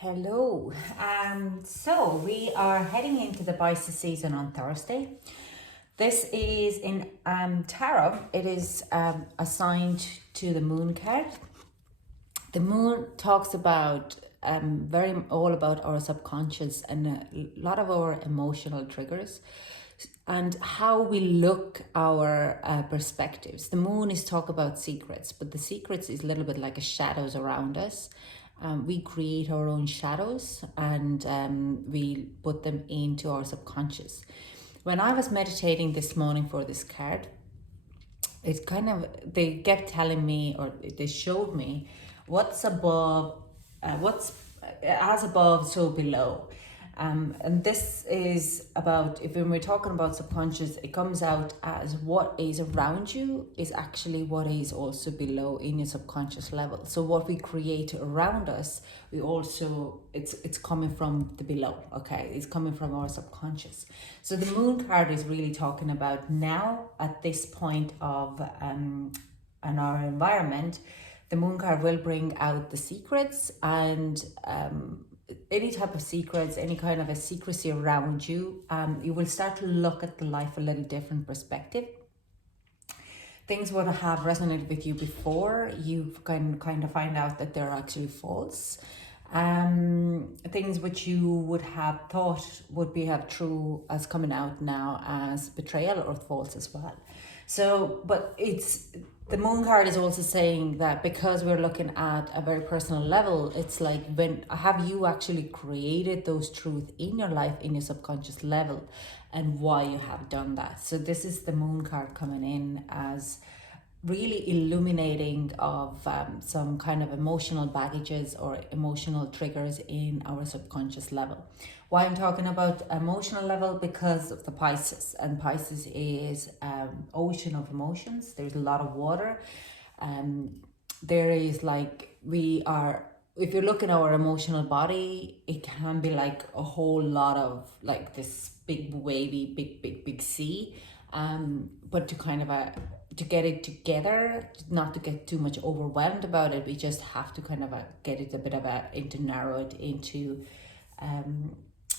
Hello. So we are heading into the Pisces season on Thursday. This is in tarot. It is assigned to the Moon card. The Moon talks about very all about our subconscious and a lot of our emotional triggers and how we look our perspectives. The Moon is talk about secrets, but the secrets is a little bit like a shadows around us. We create our own shadows and we put them into our subconscious. When I was meditating this morning for this card, it's kind of, they kept telling me, or they showed me what's above, what's as above, so below. And this is about, if when we're talking about subconscious, it comes out as what is around you is actually what is also below in your subconscious level. So what we create around us, we also, it's coming from the below, okay? It's coming from our subconscious. So the Moon card is really talking about now at this point of in our environment, the Moon card will bring out the secrets and any type of secrets, any kind of a secrecy around you. You will start to look at the life a little different perspective. Things would have resonated with you before, you can kind of find out that they're actually false. Things which you would have thought would be have true as coming out now as betrayal or false as well. So, but it's, the Moon card is also saying that because we're looking at a very personal level, it's like, when have you actually created those truths in your life, in your subconscious level, and why you have done that. So this is the Moon card coming in as really illuminating of some kind of emotional baggages or emotional triggers in our subconscious level. Why I'm talking about emotional level? Because of the Pisces, and Pisces is ocean of emotions. There's a lot of water. There is like, we are, if you look at our emotional body, it can be like a whole lot of like this big wavy, big sea. But to kind of to get it together, not to get too much overwhelmed about it, we just have to kind of get it a bit of into narrow it into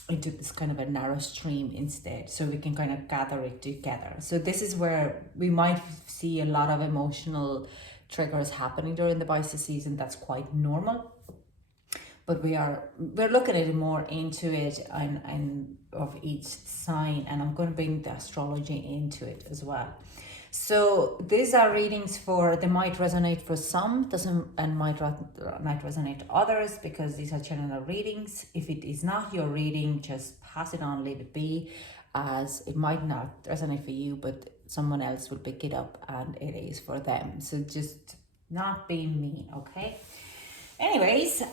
this kind of a narrow stream instead, so we can kind of gather it together. So this is where we might see a lot of emotional triggers happening during the Pisces season. That's quite normal, but we're looking at it more into it and of each sign, and I'm going to bring the astrology into it as well. So these are readings for, they might resonate for some, doesn't, and might not resonate to others, because these are general readings. If it is not your reading, just pass it on, leave it be, as it might not resonate for you, but someone else will pick it up and it is for them. So just not being me, okay? Anyways,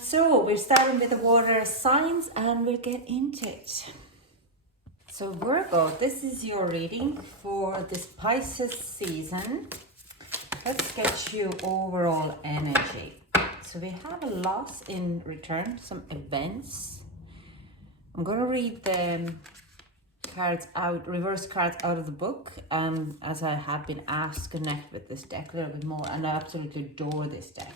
so we're starting with the water signs and we'll get into it. So Virgo, this is your reading for this Pisces season. Let's get you overall energy. So we have a loss in return, some events. I'm going to read the cards out, reverse cards out of the book, as I have been asked to connect with this deck a little bit more, and I absolutely adore this deck.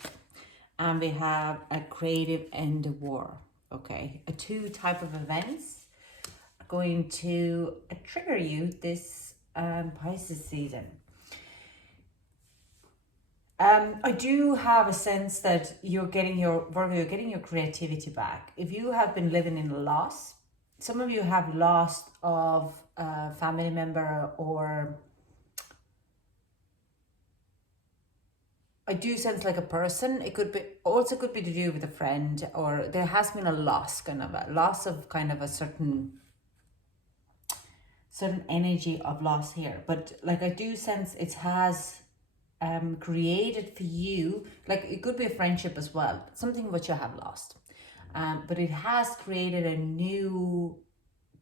And we have a creative end of war, okay? A two type of events going to trigger you this Pisces season. I do have a sense that you're getting your, Virgo, you're getting your creativity back. If you have been living in a loss, some of you have lost of a family member, or I do sense like a person. It could be, also could be to do with a friend, or there has been a loss, kind of a loss of kind of a certain energy of loss here. But like, I do sense it has created for you, like it could be a friendship as well, something which you have lost, but it has created a new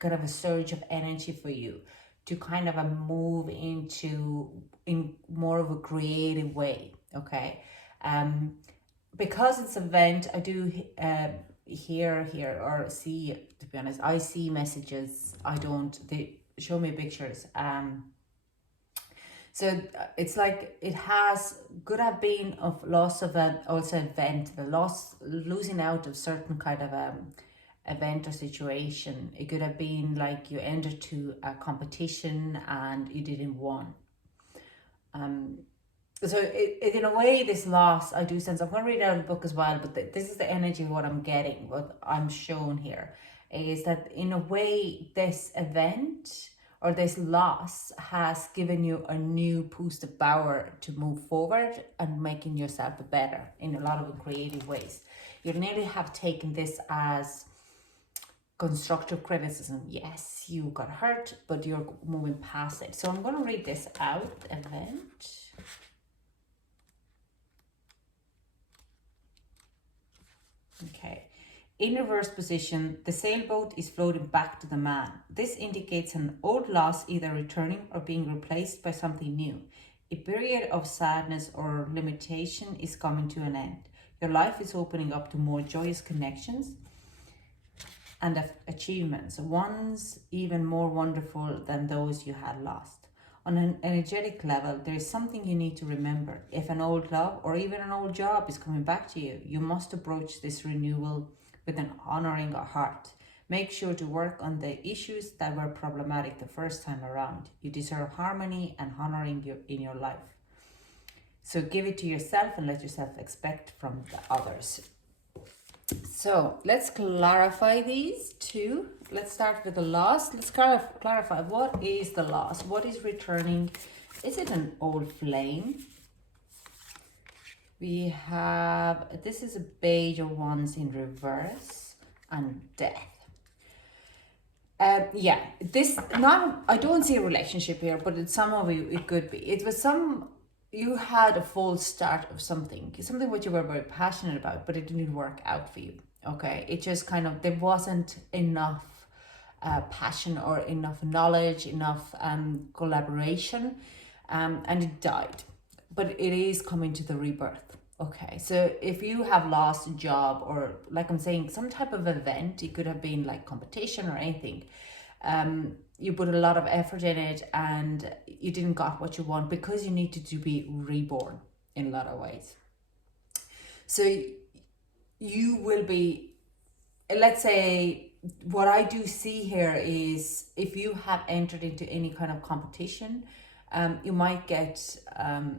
kind of a surge of energy for you to kind of move into in more of a creative way, okay? Because it's an event, I do hear or see, to be honest, I see messages, I don't, they show me pictures. So it's like it has could have been of loss of an also event, the loss losing out of certain kind of event or situation. It could have been like you entered to a competition and you didn't win. So in a way, this loss I do sense. I'm going to read out the book as well, but this is the energy of what I'm getting, what I'm shown here, is that in a way this event or this loss has given you a new boost of power to move forward and making yourself better in a lot of creative ways. You nearly have taken this as constructive criticism. Yes, you got hurt, but you're moving past it. So I'm going to read this out. Event. Okay. In reverse position, the sailboat is floating back to the man. This indicates an old loss either returning or being replaced by something new. A period of sadness or limitation is coming to an end. Your life is opening up to more joyous connections and achievements, ones even more wonderful than those you had lost. On an energetic level, there is something you need to remember. If an old love or even an old job is coming back to you, you must approach this renewal with an honoring heart. Make sure to work on the issues that were problematic the first time around. You deserve harmony and honoring in your life. So give it to yourself and let yourself expect from the others. So let's clarify these two. Let's start with the loss. Let's clarify what is the loss? What is returning? Is it an old flame? We have, this is a page of wands in reverse and death. Yeah, this not, I don't see a relationship here, but in some of you, it could be. It was you had a false start of something what you were very passionate about, but it didn't work out for you. Okay, it just kind of, there wasn't enough passion or enough knowledge, enough collaboration, and it died. But it is coming to the rebirth. Okay, so if you have lost a job or, like I'm saying, some type of event, it could have been like competition or anything. You put a lot of effort in it and you didn't got what you want because you needed to be reborn in a lot of ways. So you will be, let's say, what I do see here is if you have entered into any kind of competition, you might get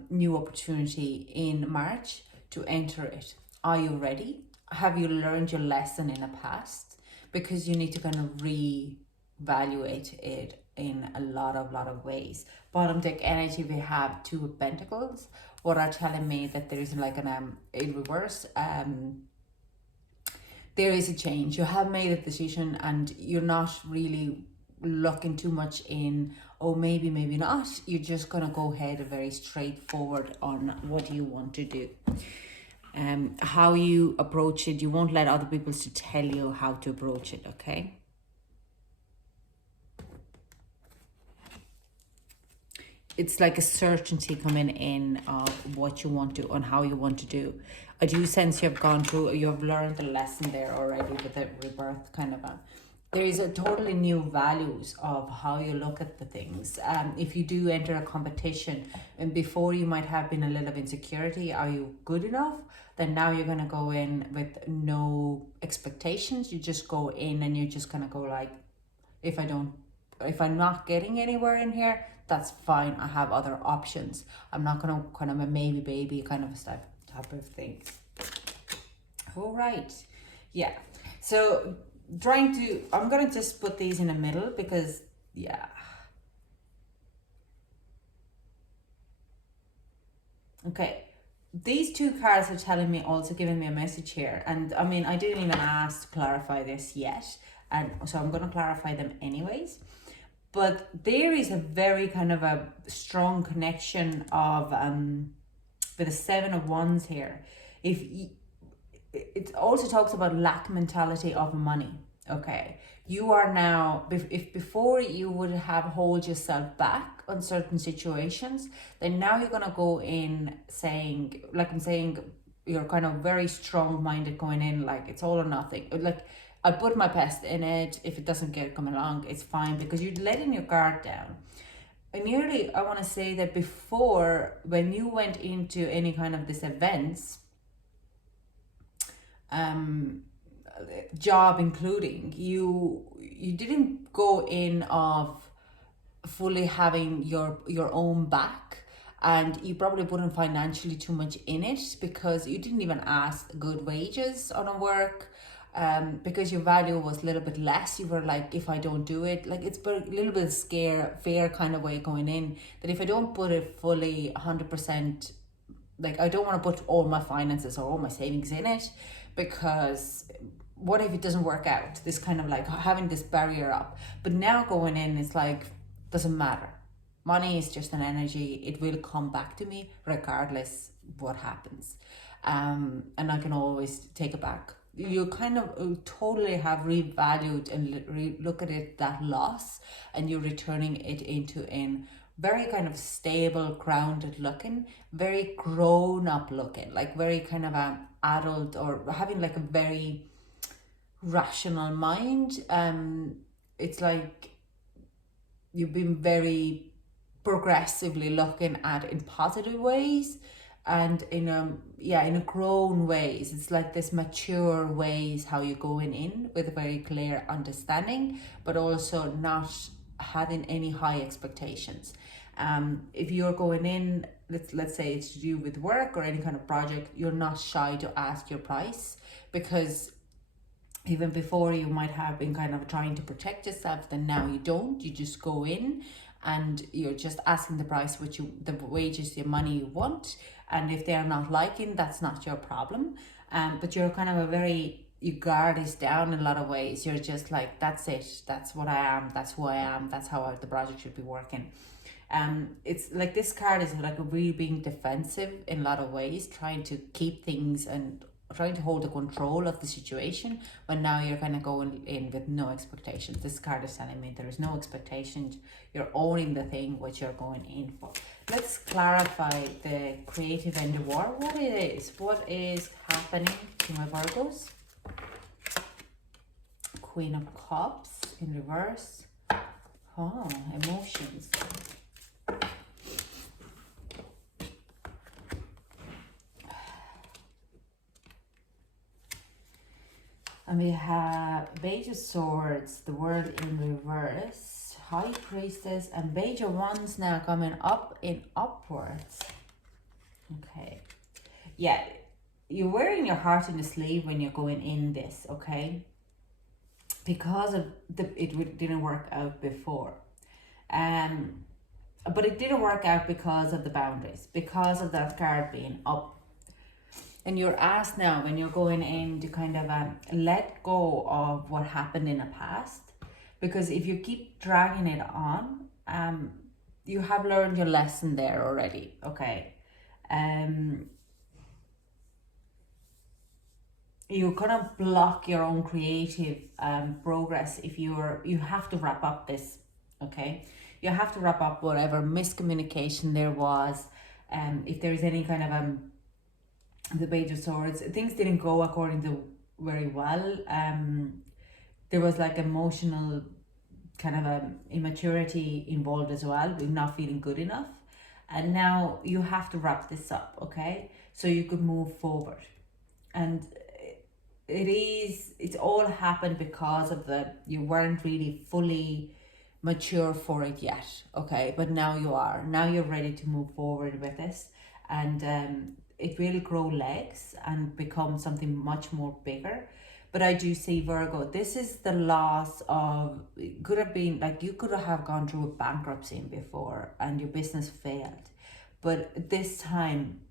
new opportunity in March to enter it. Are you ready? Have you learned your lesson in the past? Because you need to kind of reevaluate it in a lot of ways. Bottom deck energy, we have Two of Pentacles. What are telling me that there is like an in reverse. There is a change. You have made a decision and you're not really looking too much in, oh, maybe not. You're just gonna go ahead and very straightforward on what you want to do. How you approach it, you won't let other people to tell you how to approach it, okay? It's like a certainty coming in of what you want to, on how you want to do. I do sense you have gone through, you have learned a lesson there already with the rebirth kind of a, there is a totally new values of how you look at the things. If you do enter a competition and before you might have been a little of insecurity, are you good enough? Then now you're going to go in with no expectations. You just go in and you're just going to go like, if I'm not getting anywhere in here, that's fine. I have other options. I'm not going to kind of a maybe baby kind of a type of thing. All right. Yeah. So I'm going to just put these in the middle because, yeah. Okay. These two cards are telling me, also giving me a message here. And I mean, I didn't even ask to clarify this yet. And so I'm going to clarify them anyways. But there is a very kind of a strong connection of, with the Seven of Wands here. It also talks about lack mentality of money. Okay, you are now, if before you would have hold yourself back on certain situations, then now you're gonna go in saying, like I'm saying, you're kind of very strong minded going in, like it's all or nothing. Like I put my best in it. If it doesn't get come along, it's fine, because you're letting your guard down. nearly, I want to say that before, when you went into any kind of these events, um, job including, you didn't go in of fully having your own back, and you probably wouldn't financially too much in it because you didn't even ask good wages on a work, because your value was a little bit less. You were like, if I don't do it, like it's a little bit fair kind of way going in, that if I don't put it fully 100%, like I don't want to put all my finances or all my savings in it, because what if it doesn't work out? This kind of like having this barrier up. But now going in, it's like, doesn't matter. Money is just an energy. It will come back to me regardless what happens. And I can always take it back. You kind of totally have revalued and look at it, that loss, and you're returning it into in very kind of stable, grounded looking, very grown up looking, like very kind of a adult, or having like a very rational mind. It's like you've been very progressively looking at in positive ways, and in a grown ways. It's like this mature ways, how you're going in with a very clear understanding, but also not having any high expectations. If you're going in, let's say it's to do with work or any kind of project, you're not shy to ask your price, because even before you might have been kind of trying to protect yourself, then now you don't. You just go in and you're just asking the price, which the wages, your money you want. And if they're not liking, that's not your problem. But you're kind of your guard is down in a lot of ways. You're just like, that's it. That's what I am. That's who I am. That's how the project should be working. It's like this card is like really being defensive in a lot of ways, trying to keep things and trying to hold the control of the situation, when now you're kind of going in with no expectations. This card is telling me there is no expectations. You're owning the thing which you're going in for. Let's clarify the creative end of war. What it is. What is happening to my Virgos? Queen of Cups in reverse. Oh, emotions. And we have Page of Swords, the World in reverse, High Priestess, and Page of Wands now coming up in upwards. Okay. Yeah, you're wearing your heart in the sleeve when you're going in this, okay? Because of it didn't work out before. But it didn't work out because of the boundaries, because of that card being up. And you're asked now, when you're going in, to kind of let go of what happened in the past. Because if you keep dragging it on, you have learned your lesson there already, okay? You kind of block your own creative progress if you have to wrap up this, okay? You have to wrap up whatever miscommunication there was. If there is any kind of the Page of Swords, things didn't go according to very well. There was like emotional kind of immaturity involved as well, with not feeling good enough. And now you have to wrap this up, okay? So you could move forward. And it's all happened because of you weren't really fully mature for it yet, okay? But now you are. Now you're ready to move forward with this. And it will grow legs and become something much more bigger. But I do see, Virgo, this is the loss of, it could have been like you could have gone through a bankruptcy before and your business failed. But this time,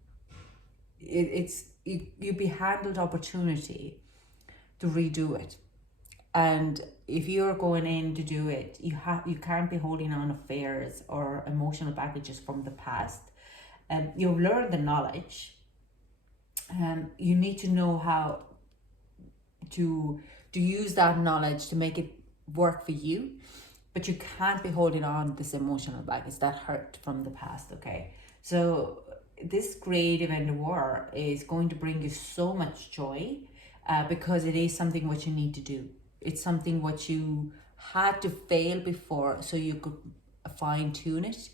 you be handled opportunity to redo it. And if you're going in to do it, you can't be holding on affairs or emotional baggages from the past. You've learned the knowledge. You need to know how to use that knowledge to make it work for you, but you can't be holding on this emotional baggage that hurt from the past, okay? So this creative endeavor is going to bring you so much joy, because it is something what you need to do. It's something what you had to fail before, so you could fine tune it.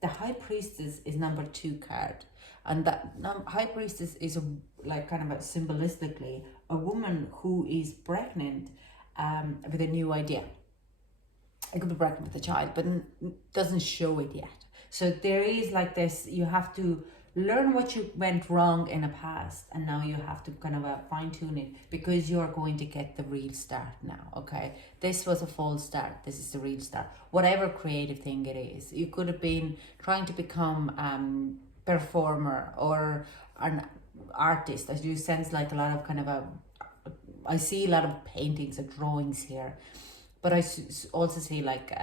The High Priestess is number 2 card, and that High Priestess is like kind of symbolistically a woman who is pregnant with a new idea. It could be pregnant with a child, but doesn't show it yet. So there is like this, you have to learn what you went wrong in the past, and now you have to kind of fine tune it, because you're going to get the real start now. Okay, this was a false start, this is the real start. Whatever creative thing it is, you could have been trying to become performer or an artist. I do sense like a lot of kind of I see a lot of paintings and drawings here, but I also see like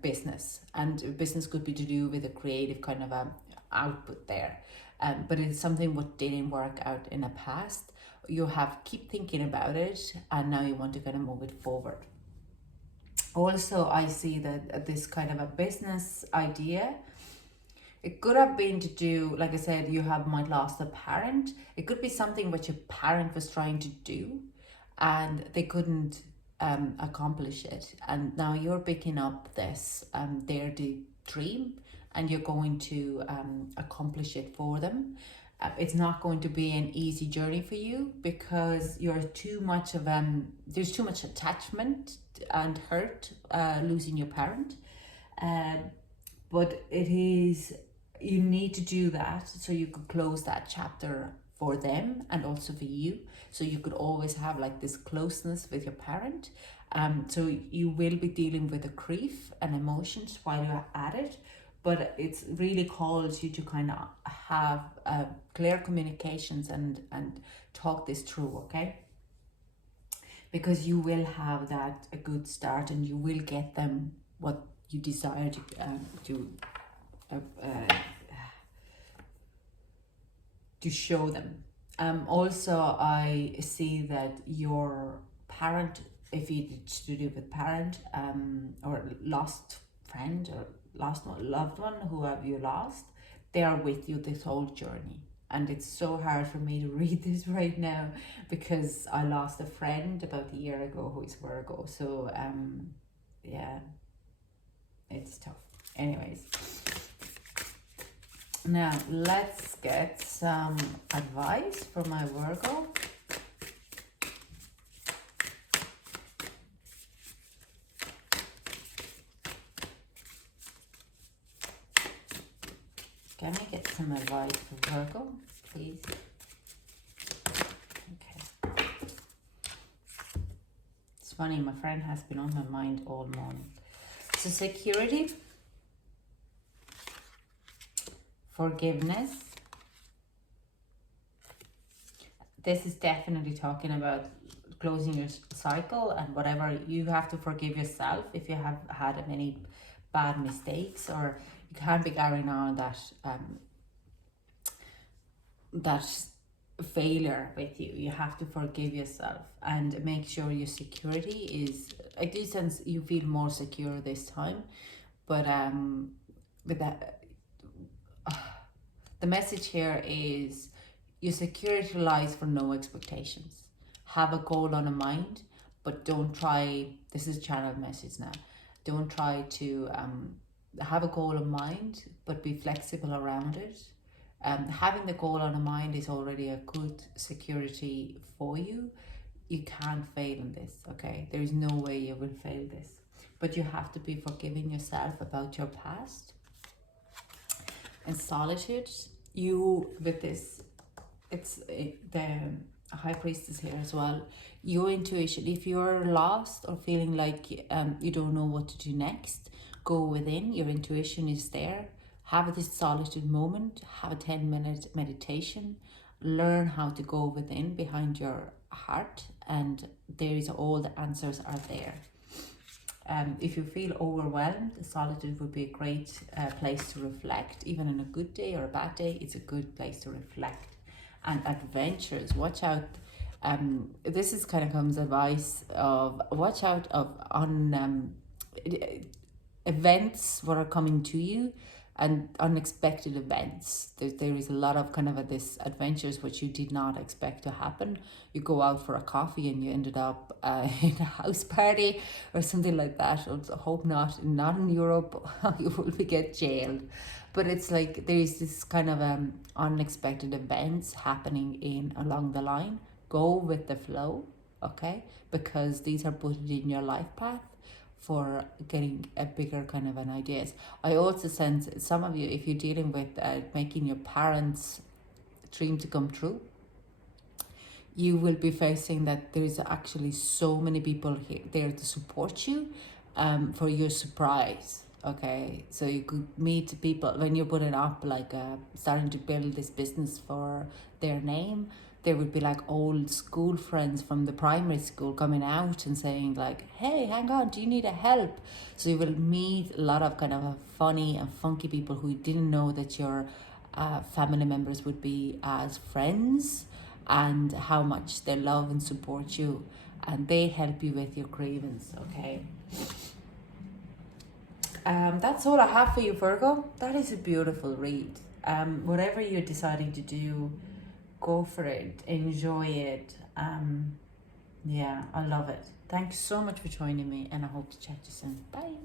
business, and business could be to do with a creative kind of output there. But it's something what didn't work out in the past. You have keep thinking about it, and now you want to kind of move it forward. Also, I see that this kind of a business idea, it could have been to do, like I said, you might lost a parent. It could be something what your parent was trying to do and they couldn't accomplish it, and now you're picking up this their dream, and you're going to accomplish it for them. It's not going to be an easy journey for you, because you're too much of there's too much attachment and hurt losing your parent, but it is, you need to do that so you could close that chapter for them and also for you, so you could always have like this closeness with your parent. So you will be dealing with the grief and emotions while you're at it, but it's really calls you to kind of have clear communications and talk this through, okay? Because you will have that a good start, and you will get them what you desire to show them. Also, I see that your parent, if you did to do with parent or lost friend or lost loved one, who have you lost, they are with you this whole journey. And it's so hard for me to read this right now, because I lost a friend about a year ago who is Virgo. So yeah, it's tough. Anyways, now let's get some advice for my Virgo. Can I get some advice for Virgo, please? Okay. It's funny, my friend has been on my mind all morning. So security, forgiveness. This is definitely talking about closing your cycle and whatever. You have to forgive yourself if you have had many bad mistakes, or you can't be carrying on that failure with you. You have to forgive yourself and make sure your security is, I do sense you feel more secure this time, but with that, the message here is your security lies for no expectations. Have a goal on a mind, but don't try, this is channel message now, don't try to have a goal in mind, but be flexible around it. Having the goal on a mind is already a good security for you. You can't fail in this, okay? There is no way you will fail this, but you have to be forgiving yourself about your past. And solitude, you, with this, it's the High Priestess here as well. Your intuition, if you're lost or feeling like you don't know what to do next, go within. Your intuition is there. Have this solitude moment, have a 10-minute meditation, learn how to go within behind your heart, and there is all the answers are there. If you feel overwhelmed, solitude would be a great place to reflect. Even on a good day or a bad day, it's a good place to reflect. And adventures, watch out. This is kind of comes advice of watch out on events what are coming to you, and unexpected events. There is a lot of kind of this adventures which you did not expect to happen. You go out for a coffee and you ended up in a house party or something like that. I hope not in Europe. You will be get jailed. But it's like there is this kind of unexpected events happening in along the line. Go with the flow, okay? Because these are put in your life path for getting a bigger kind of an ideas. I also sense some of you, if you're dealing with making your parents' dream to come true, you will be facing that there's actually so many people here there to support you for your surprise. Okay, so you could meet people when you're putting up like starting to build this business for their name. There would be like old school friends from the primary school coming out and saying like, hey, hang on, do you need a help? So you will meet a lot of kind of funny and funky people who didn't know that your family members would be as friends, and how much they love and support you, and they help you with your cravings. Okay, that's all I have for you, Virgo. That is a beautiful read. Whatever you're deciding to do, go for it, enjoy it. Yeah, I love it. Thanks so much for joining me, and I hope to chat to you soon. Bye.